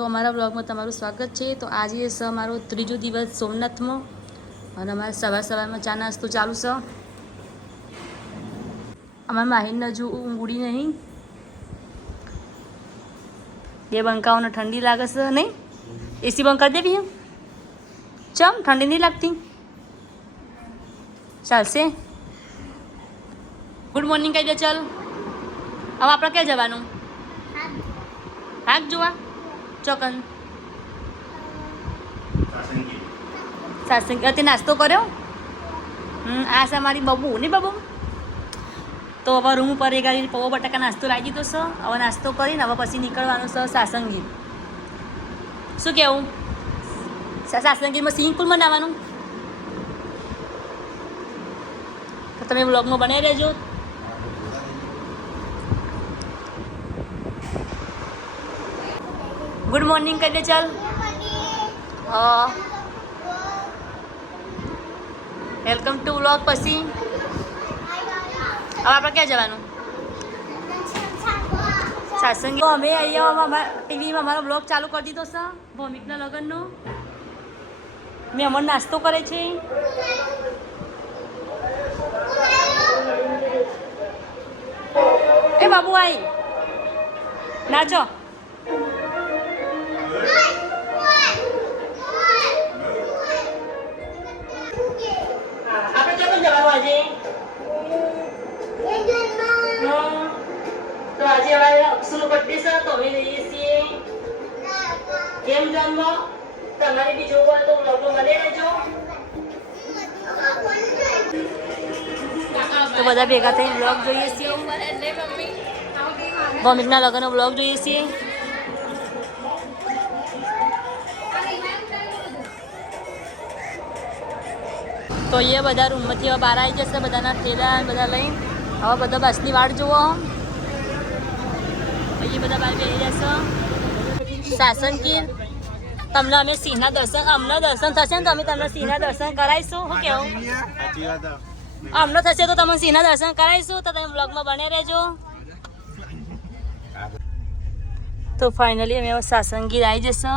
તો અમારા બ્લોગમાં તમારું સ્વાગત છે। તો આજે છે અમારો ત્રીજો દિવસ સોમનાથમાં અને અમારે સવારમાં ચા નાસ્તો ચાલુ છે। અમારા માહીને હજુ ઊંઘ ઉડી નહીં, બે બંકાઓને ઠંડી લાગે છે નહીં? એસી બંધ કરી દેવી? ચમ ઠંડી નહીં લાગતી? ચાલશે। ગુડ મોર્નિંગ કહી દે ચાલ। હવે આપણે ક્યાં જવાનું? હાક જોવા ચોકન સાસંગી અત્યારે નાસ્તો કર્યો। આ છે મારી બબુ નહીં બબુ? તો હવે રૂમ પર એ ગાડી પૌવા બટાકા નાસ્તો લાગી દીધો છે। હવે નાસ્તો કરીને હવે પછી નીકળવાનું છે સાસંગી। શું કહેવું? સાસંગીમાં સ્વિમિંગ પુલમાં નાવાનું? તો તમે વ્લોગમાં બનાવી રહેજો। ગુડ મોર્નિંગ કહી દે ચાલ। Welcome to vlog. પછી હવે આપણે ક્યાં જવાનું? સાસંગી। અમે અહીંયા ટીવીમાં અમારો બ્લોગ ચાલુ કરી દીધો છે ભૌમિકના લગ્નનો। મેં અમારો નાસ્તો કરે છે। એ બાબુ આઈ નાચો। આપણે ક્યાં જવાનું આજે? તો આજે અમારે અક્ષુનો બર્થડે છે તો અમે જઈએ છીએ। કેમ જન્મ તમારે બી જોવું હોય તો બ્લોગમાં બને રહેજો। તો બધા ભેગા થઈને બ્લોગ જોઈએ છીએ। ભૌમિકના લગ્નનો બ્લોગ જોઈએ છીએ। તો એ બધા રૂમમાંથી હવે બહાર આવી જશે, બધાના થેલા બધા લઈને। હવે બધા બસની વાટ જુઓ। એ બધા બહાર બેસી જશે। સાસંગી તમને અમે સિંહના દર્શન, અમને દર્શન થશે ને તો અમે તમને સિંહના દર્શન કરાવીશું। શું કહેવું? અમને થશે તો તમે સિંહના દર્શન કરાવીશું, તો તમે બ્લોગમાં બને રહેજો। તો ફાઇનલી અમે હવે સાસંગી આવી જશે।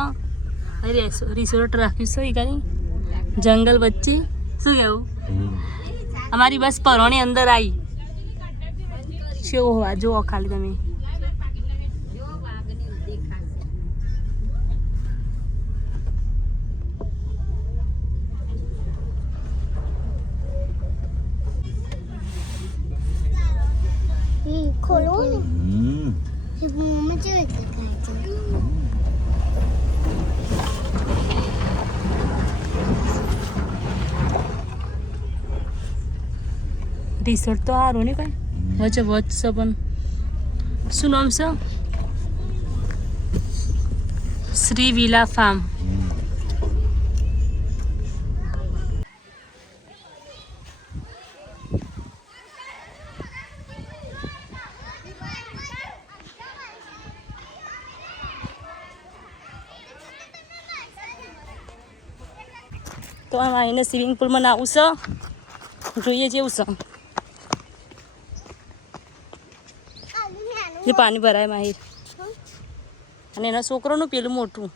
રિસોર્ટ રાખ્યું છે એ ગાડી જંગલ વચ્ચે। શું કહેવું? અમારી બસ પરોની અંદર આવી છે। હોવા જુઓ ખાલી તમે। ખોલો ને મમ્મી ચેક દેખાય છે। રિસોર્ટ તો સારું ને ભાઈ, વચ્ચે વચ્ચ છે પણ શું નામ છે? Shri villa farm. તો આમ આવીને સ્વિમિંગ પુલમાં નાવું છે, જોઈએ જેવું છે। જે પાણી ભરાય માહિર અને એના છોકરોનું પેલું મોટું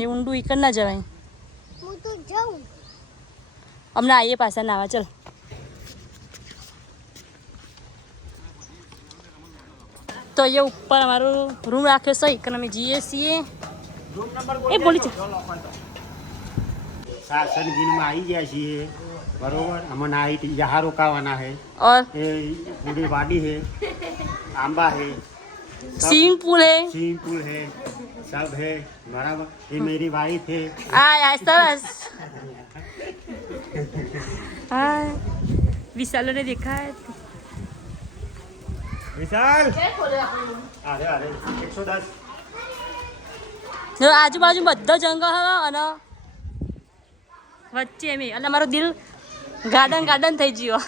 એ ઊંડું ઈકડ ના જવાય। અમને આવીએ પાછા નાવા ચાલ। તો એ ઉપર અમારો રૂમ રાખ્યો છે, ઈકડ અમે જઈએ છીએ। એ બોલી છે સાસનગીરમાં આવી ગયા છીએ બરોબર। અમને આવી यहाँ रोकावाना है और ये पूरी वादी है, आंबा है, स्विमिंग पूल है, सब है बराबर। ये मेरी वाइफ है। आ सरस। हाँ विशाल ने देखा है। विशाल अरे अरे 110 જો આજુબાજુ બધો જંગલ હવે અને વચ્ચે અમે અને મારો દિલ ગાર્ડન થઈ ગયો।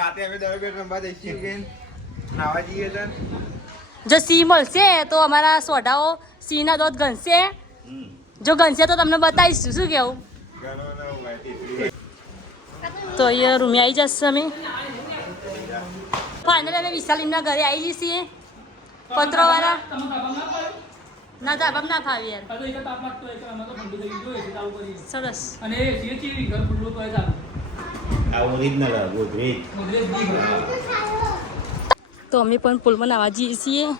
રાતે અમે 10 બેડ રમવા જઈશું કે નાવા જઈએ તો જો સિંહ મળશે તો અમારા સોઢાઓ સિંહના દોત ગણશે। જો ગણશે તો તમને બતાવીશું। શું કેવું? તો અહીંયા રૂમે આવી જશે અમે। ફાઇનલી અમે વિશાલીના ઘરે આવી જઈએ છીએ। પત્રોવાળા ના ધાબામાં ના ફાવે યાર આ તો એક તાપ લાગતો હોય આમાં તો ઠંડુ થઈ ગયું છે ચાલુ કરી સરસ અને એ ચીવી ઘર ખુલ્લું તો ચાલુ આ ઓરિજિનલ ગોદરેજ ગોદરેજ બી ઘર તો અમે પણ પુલમાં નાવા જઈએ છીએ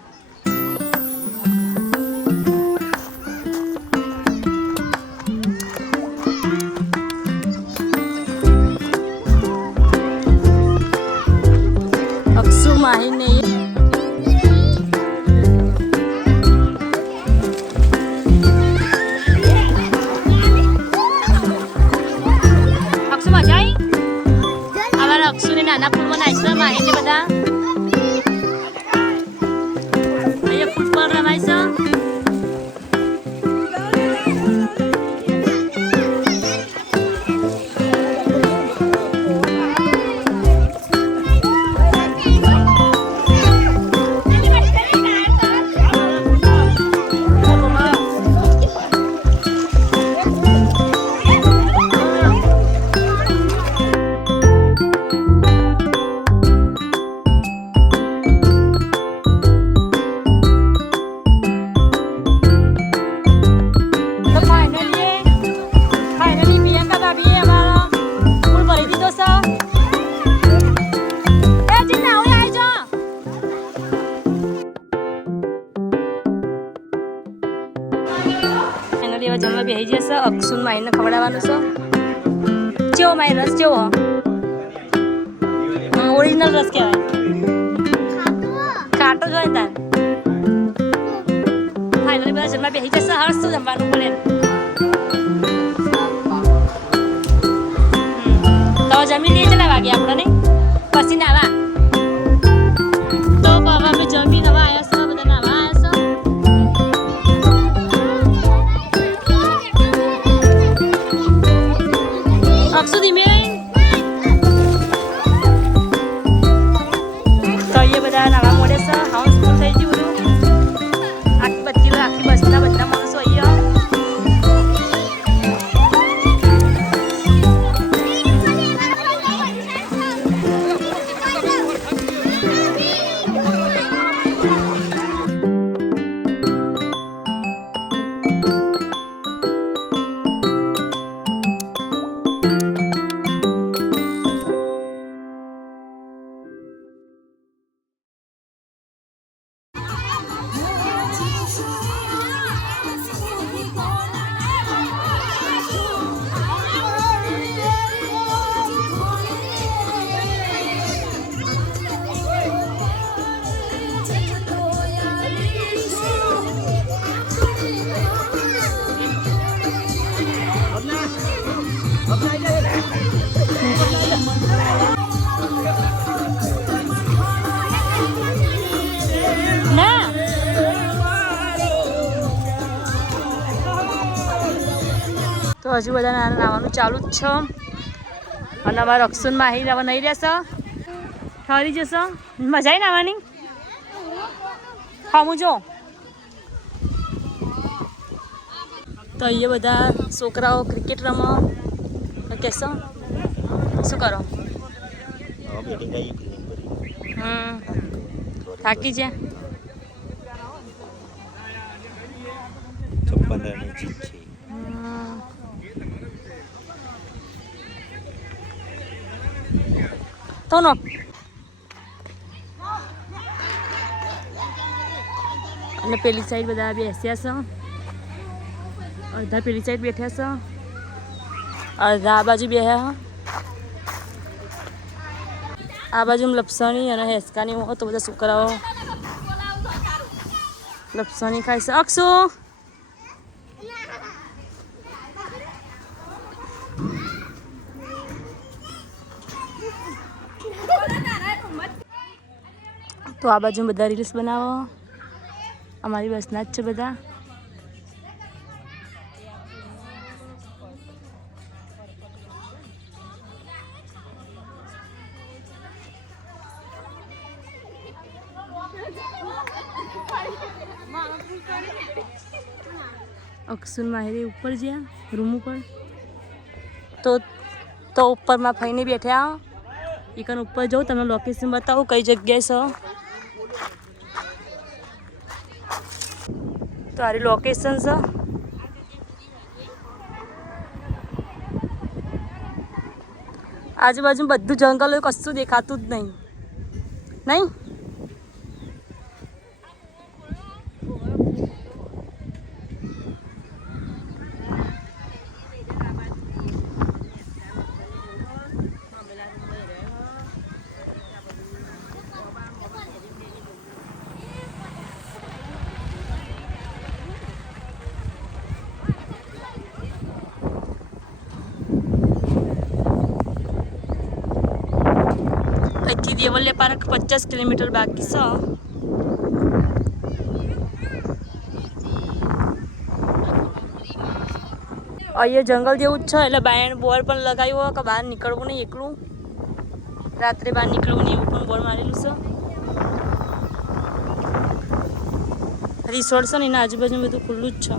અક્ષુ માહીને અક્ષુ મજા આવી અમારા અક્ષુને નાના પુલમાં નાચતા માહીને બધા અહીંયા ફૂટબોલ રમાય છે જમવા બેસી જશે અક્ષુન માઈને ખવડાવવાનું છે ચેવો માઈ રસ ચેવો ઓરિજિનલ રસ કહેવાય ખાટો જ હોય તાર ફાઇનલી બધા જમવા બેસી જશે હર્ષ શું જમવાનું પડે તો જમી લઈએ કેટલા વાગે આપણે નહીં પછી નાવા તો હવે અમે જમી નવા આવ્યા છો બધા નાવા આવ્યા છો અક્ષુ ધીમે તો એ બધા નવા મોડે છે હાઉસફુલ થઈ ગયું બધું આખી બસના બધા માણસો અહીંયા તો હજુ બધા નાવાનું ચાલુ જ છે અને અમારા અક્ષુન માહી નાવા નહીં રહેશે ઠરી જશો મજા આવી નાવાની હા હું જો તો અહીંયા બધા છોકરાઓ ક્રિકેટ રમો કહેશો શું કરો થાકી છે 56 રનની જીત છે તો નો અને પેલી સાઈડ બધા બેસ્યા છે અડધા પેલી સાઈડ બેઠ્યા છે અડધા આ બાજુ બેઠ્યા આ બાજુ લપસણી અને હેસકાની હોય તો બધા છોકરાઓ લપસણી ખાય છે અક્ષુ તો આ બાજુ બધા રીલ્સ બનાવો અમારી બસના જ છે બધા અક્ષુન માહિતી ઉપર જ્યાં રૂમ ઉપર તો ઉપરમાં ફઈને બેઠા એકન ઉપર જાઉં તમને લોકેશન બતાવું કઈ જગ્યાએ છે તો આરી લોકેશન છે. આજુબાજુ બધું જંગલ હોય, કશું દેખાતું જ નહીં. નહીં અહીંથી દેવલિયા પાર્ક 50 કિલોમીટર બાકી છે. અહીંયા જંગલ જેવું જ છે એટલે બાયણ બોર્ડ પણ લગાવ્યું હોય કે બહાર નીકળવું નહીં, એકલું રાત્રે બહાર નીકળવું નહીં એવું પણ બોર્ડ મારેલું છે. રિસોર્ટ છે ને એના આજુબાજુ બધું ખુલ્લું જ છે.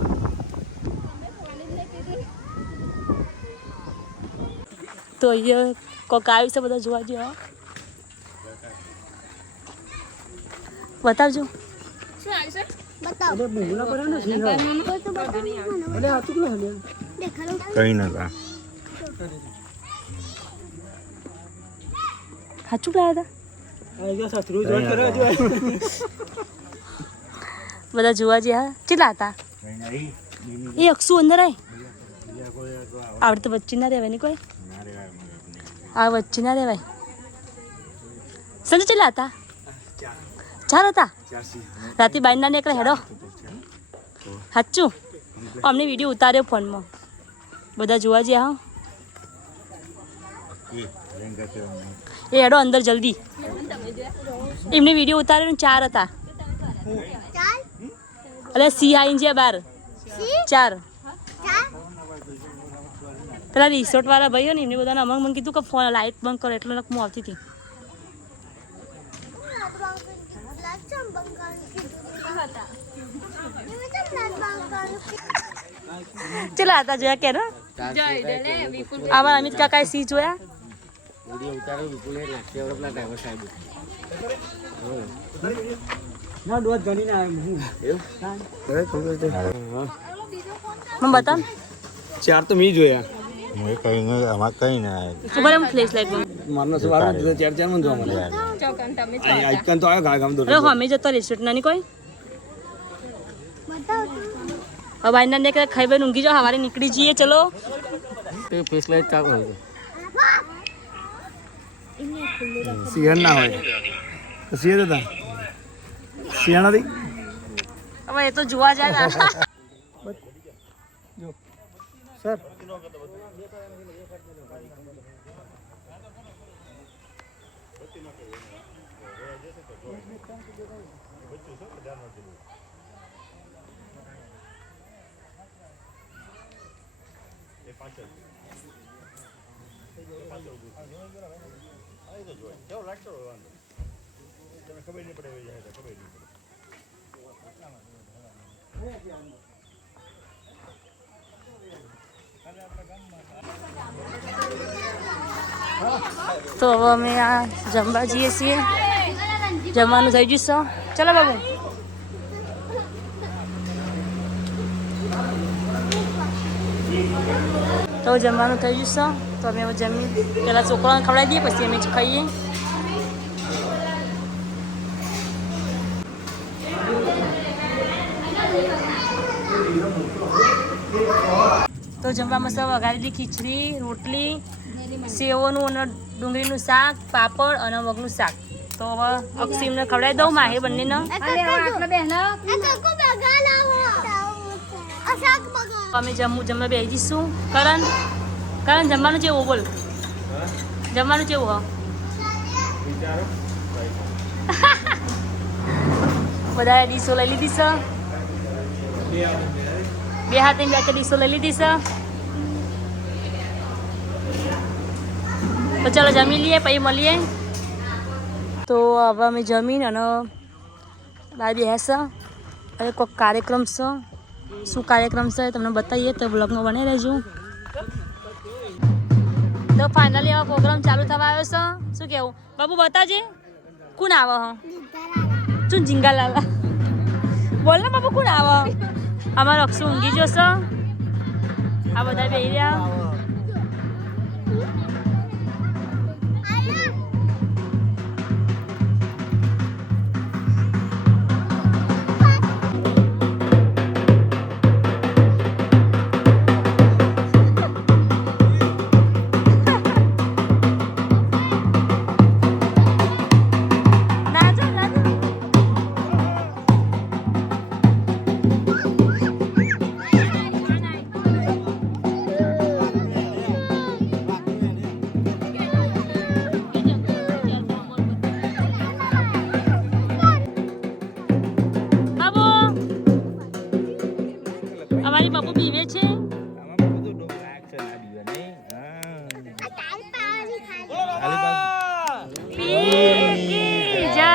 તો અહીંયા કોક આવ્યું છે, બધા જોવા જેવા. બતાવજો. કઈ નતા સાચું લાયા હતા બધા જોવા જ્યાં. કેટલા હતા એ? અક્ષુ અંદર આય. આવડે તો વચ્ચે ના રહેવાય ને કોઈ. આ વચ્ચે ના રહેવાય. સંજય કેટલા હતા? 4 હતા. રાતે બાર ના નીકળે. હેડો સાચું અમને વિડીયો ઉતાર્યો ફોનમાં. બધા જોવા જ્યાં. એ હેડો અંદર જલ્દી. એમને વિડીયો ઉતાર્યો. 4 હતા. અરે સી આઈને જ્યાં બાર 4 પેલા રિસોર્ટ વાળા ભાઈઓ ને એમને બધાને અમંગ મને કીધું કે ફોન લાઇટ બંધ કરો એટલે હું આવતી હતી. ચલા હતા જોયા કે આમાં અમિત કાકાએ સી જોયા. મને બતા. 4 તો મેં જોયા. મેં કઈ નહીં, આમાં કઈ ના ખબર એમ ફ્લેશ લાઈટ મારનો સવાર 4 માં જોવા મળે. આઈકન તો આવ્યો ગામ તો. અરે અમે જતો રિસોર્ટ નાની કોઈ હવે ભાઈ ના ને ખાઈ ભાઈ ઊંઘી જાઓ. સવારે નીકળી જઈએ. ચલો ફેસ લાઈટ ચાલુ હોય. સિંહણ ના હોય તો સિંહ હતા. સિંહ નથી. હવે એ તો જોવા જાય ને. સર તો હવે અમે આ જમવા જઈએ છીએ. જમવાનું થઈ જશે. ચલો બાબુ. તો જમવાનું થઈ જશે. તો અમે હવે જમી પહેલાં છોકરાઓને ખવડાવી દઈએ પછી અમે જ ખાઈએ. તો જમવામાં સૌ વઘારેલી ખીચડી, રોટલી, સેવોનું અને ડુંગળીનું શાક, પાપડ અને મગનું શાક. તો હવે અક્ષીમને ખવડાવી દઉં. માહે બંનેને અમે જમવા બેસી જઈશું. કરણ જમવાનું કેવું? બોલ જમવાનું કેવું? હ બધા ડીશો લઈ લીધી છે. 2 હાથે 2 ડીશો લઈ લીધી છે. તો ચાલો જમી લઈએ પછી મળીએ. તો હવે અમે જમીન અને બહાર બેસે. હવે કોઈક કાર્યક્રમ છે. શું કાર્યક્રમ છે તમને બતાવીએ તો બ્લોગમાં બની રહેજો. તો ફાઇનલી હવે પ્રોગ્રામ ચાલુ થવા આવ્યો છે. શું કેવું બાબુ બતાવજે. કોણ આવે? શું ઝીંગાલાલા બોલ ને બાબુ. કોણ આવે? અમારો અક્ષુ ઊંઘી જશો. આ બધા બેહી રહ્યા. નાચો, નાચો. બાબુ, અમારી બાબુ પીવે છે. પીકી જય.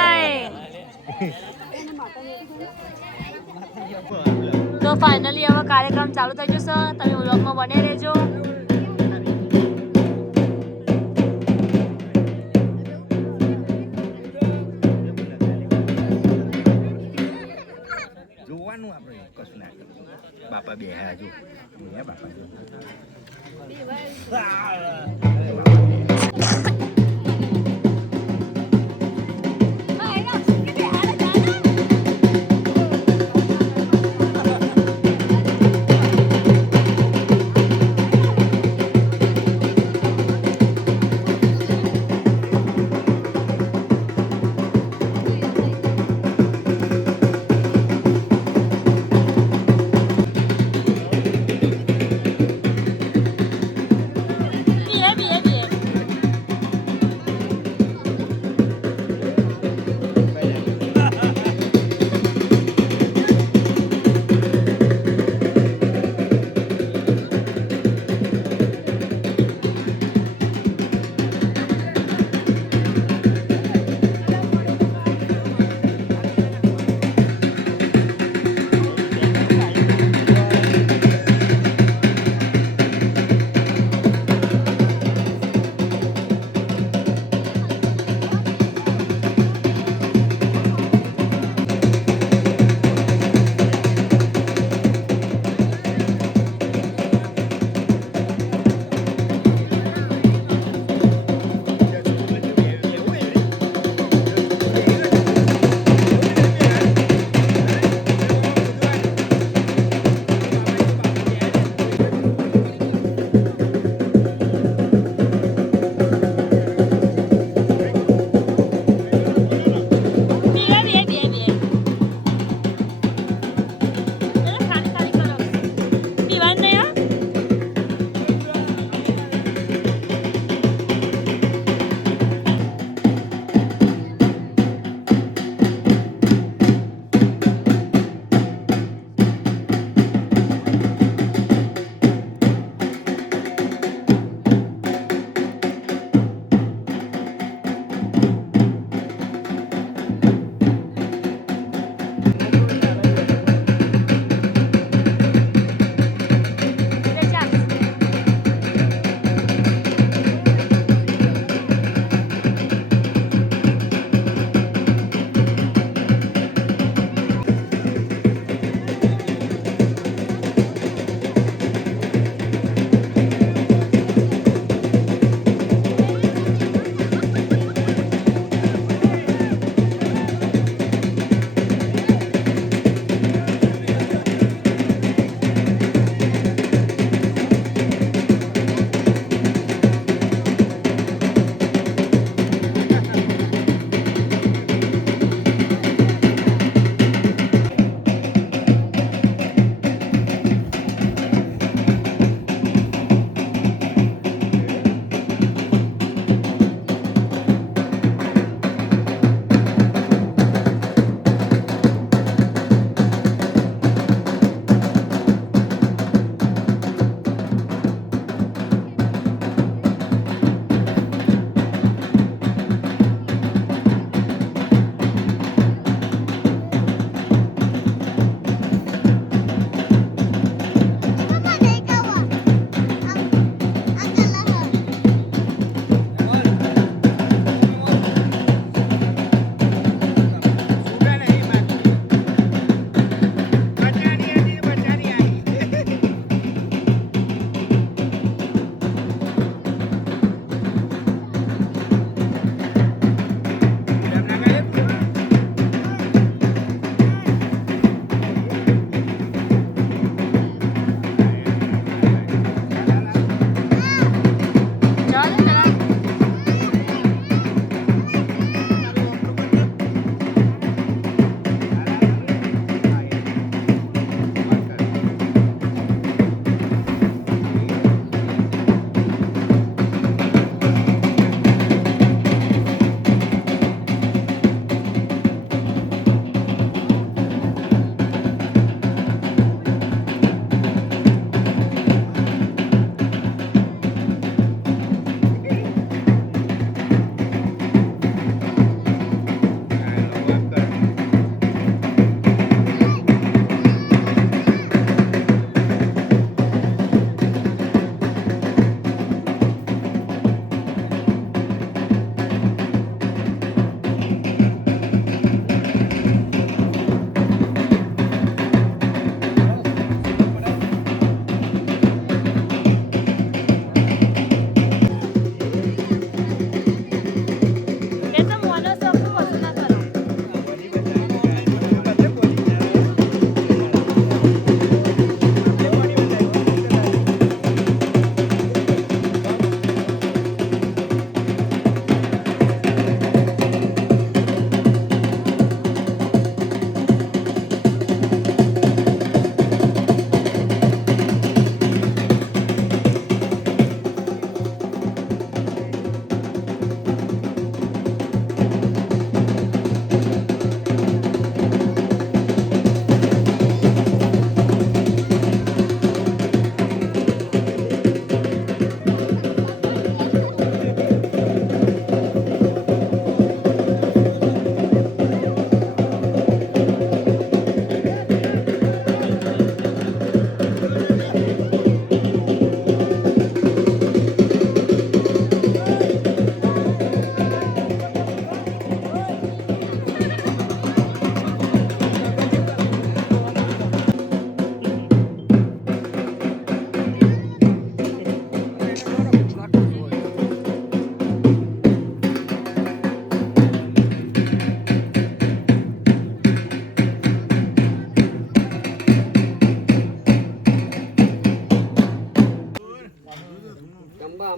તો ફાઇનલી હવે કાર્યક્રમ ચાલુ થઈ જશે. તમે વ્લોગમાં બને રહેજો. જોવાનું આપણે કશું ના કરવું. બાપા બે જો બાપા જો પીએ, પીએ, પીએ.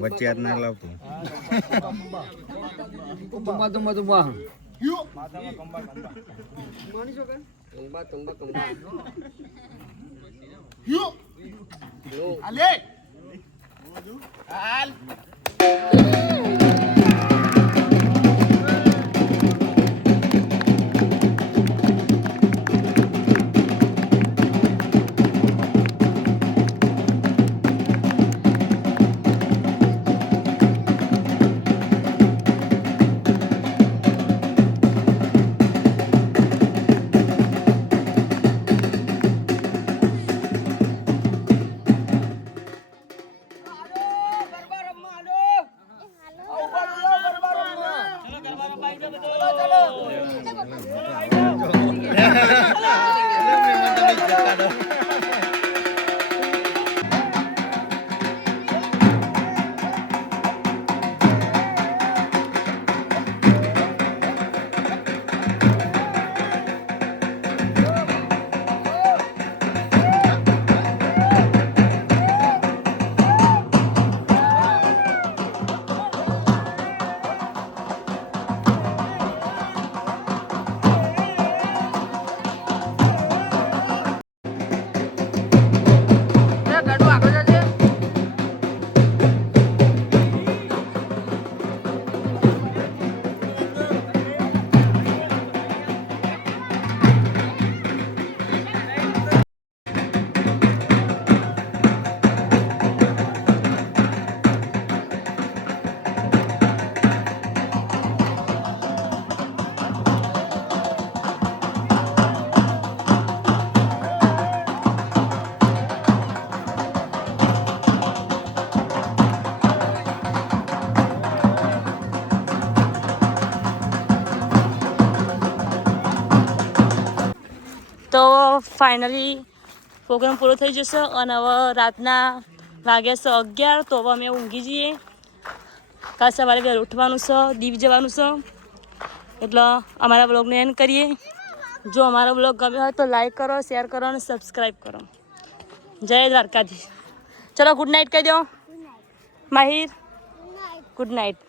વચ્ચે હાથ ના લાવતું તો ફાઇનલી પ્રોગ્રામ પૂરો થઈ જશે અને હવે રાતના વાગ્યા છે 11 તો હવે અમે ઊંઘી જઈએ. કાલ સવારે વહેલું ઉઠવાનું છે, દીવ જવાનું છે, એટલે અમારા બ્લોગને એન્ડ કરીએ. જો અમારો બ્લોગ ગમ્યો હોય તો લાઈક કરો, શેર કરો અને સબસ્ક્રાઈબ કરો. જય દ્વારકાધીશ. ચલો ગુડ નાઇટ કહી દો માહિર. Good night.